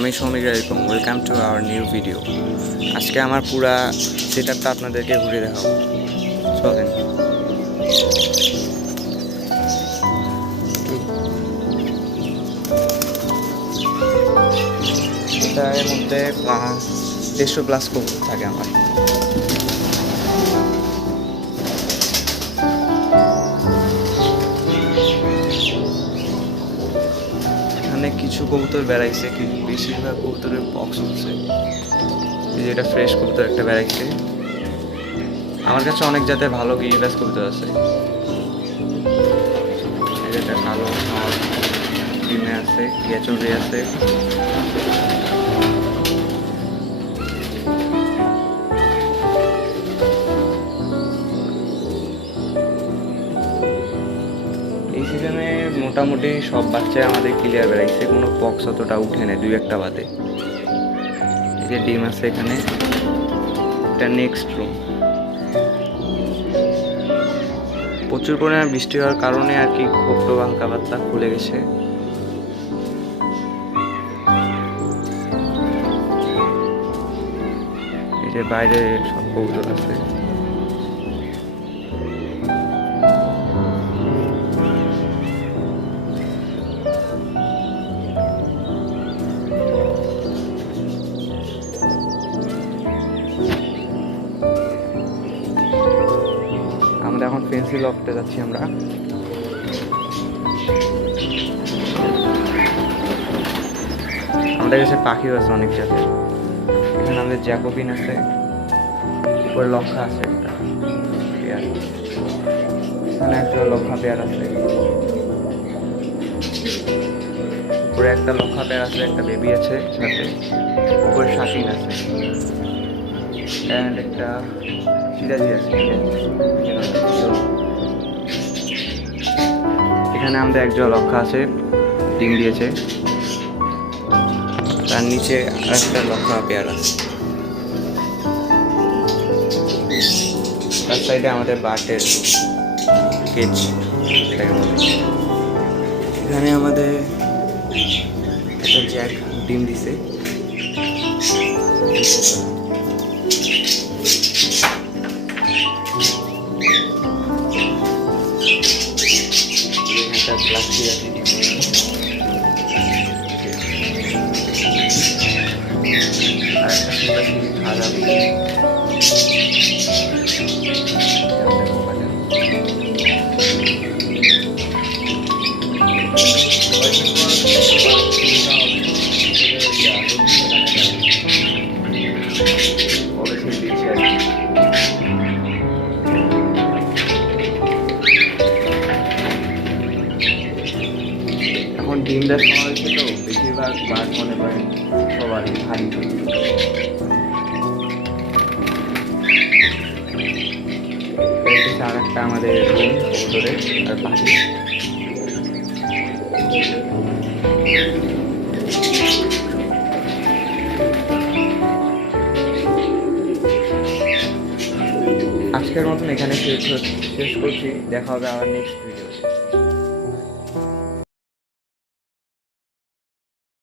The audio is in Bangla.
আমি সমীর আলাইকুম, welcome to our new video. আজকে আমার পুরা সেটআপটা আপনাদেরকে ঘুরে দেখাবো। চলেন। এটার মধ্যে 150+ কবুতর থাকে আমার। এখানে কিছু কবুতর বেড়াইছে, কিন্তু বেশিরভাগ কবুতরের পক্স হচ্ছে। যেটা ফ্রেশ কবুতর একটা বেড়াইছে। আমার কাছে অনেক জাতের ভালো গিরিবাজ কবুতর আছে। এটা কালো ডিমে আছে, গেচুরি আছে। এই সিজনে মোটামুটি সব বাচ্চাই আমাদের ক্লিয়ার বেড়াইছে, কোনো পক্স অতটা উঠে নেই, 2-1টা বাদে। এই যে ডিম আছে এখানে, এটা নেক্সট রুম। প্রচুর পরিমাণে বৃষ্টি হওয়ার কারণে আর কি খোপটো হালকা পাতলা খুলে গেছে। এই যে বাইরে সব কবুতর আছে। আমরা এখন পেন্সিল লফটে যাচ্ছি। আমাদের কাছে পাখিও আছে অনেক জাতের। এখানে আমাদের জ্যাকোবিন আছে, উপরে লক্ষা আছে একটা পেয়ার, এখানে একটা লক্ষা পেয়ার আছে, উপরে একটা লক্ষা পেয়ার আছে, একটা বেবি আছে সাথে, উপরে শাকিন আছে, অ্যান্ড একটা সিরাজি আছে। এখানে আমাদের একজন লক্ষা আছে, ডিম দিয়েছে। তার নিচে আরেকটা লক্ষা পেয়ার আছে। তার সাইডে আমাদের বাটের কেজ, এটাকে বলে। এখানে আমাদের একটা জ্যাক ডিম দিছে। একটা প্লাস্টিক আছে ডিম। আর একটা সুন্দর খাওয়া এখন ডিমটা সময় হয়েছে, তো বেশিরভাগ বার মনে করেন সবারই হারি। আর একটা আমাদের রুম কবুতরের আর পাখি। আজকের মতন এখানে শেষ করছি। দেখা হবে আবার নেক্সট ভিডিও।